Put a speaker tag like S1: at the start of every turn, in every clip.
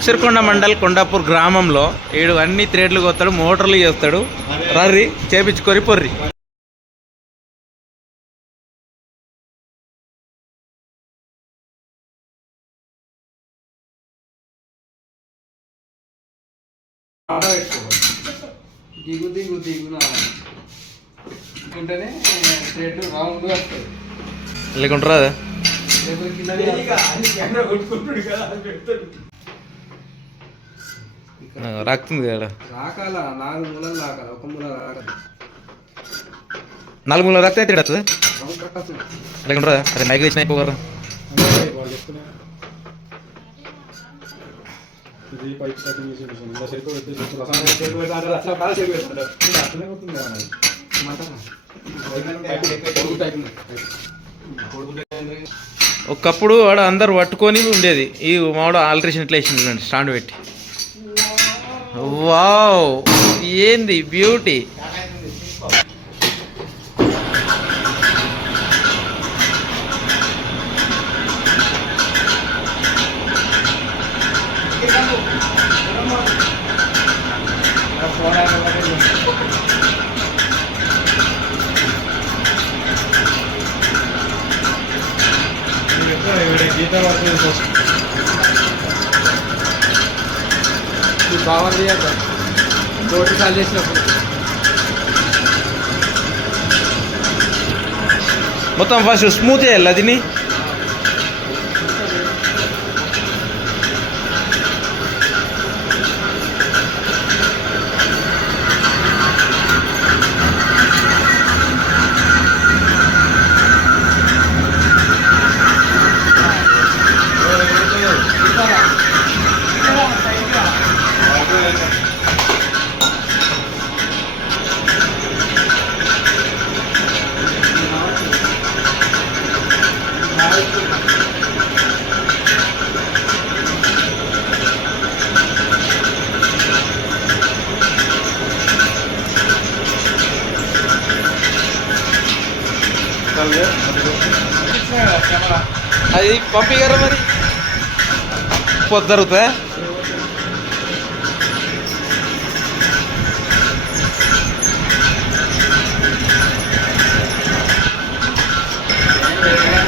S1: అక్షరకొండ మండల్ కొండాపూర్ గ్రామంలో ఏడు అన్ని త్రేడ్లు కొత్తాడు మోటార్లు చేస్తాడు. రర్రి చేపించుకొని పొర్రి.
S2: దిగు దిగు దిగున. ఉంటేనే థ్రెడ్ రౌండ్ వస్తుంది
S1: లేకుంటారా రాకుతుంది కదా.
S2: రాకాల? నాలుగు మూలలు రాకాల? ఒక మూల రాకాల
S1: నాలుగు మూడు రాస్తే అదే అయిపోగలరా
S3: కదా మరి.
S1: ఒకప్పుడు వాడు అందరు పట్టుకొని ఉండేది. ఈ మావాడు ఆల్ట్రేషన్ ఇట్లా వేసింది చూడండి స్టాండ్ పెట్టి. వావ్. ఏంది బ్యూటీ?
S3: గీత మీ ఫస్ట్.
S2: బాగుంది చేయాలి రోడ్డు కాల్ చేసినప్పుడు
S1: మొత్తం ఫస్ట్ స్మూత్ చేయాలి అదిని అది పంపిగారా మరి? పొద్దు జరుగుతుందా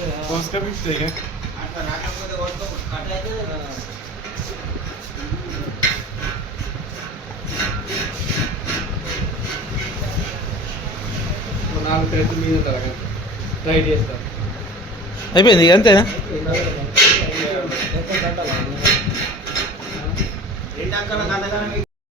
S1: అది
S3: उसका भी ठीक है
S2: నాలుగు థ్రెడ్ మీద ఉంటుంది రైట్ చేస్తారు
S1: అయిపోయింది ఇక అంతేనా
S2: ఏంటంటే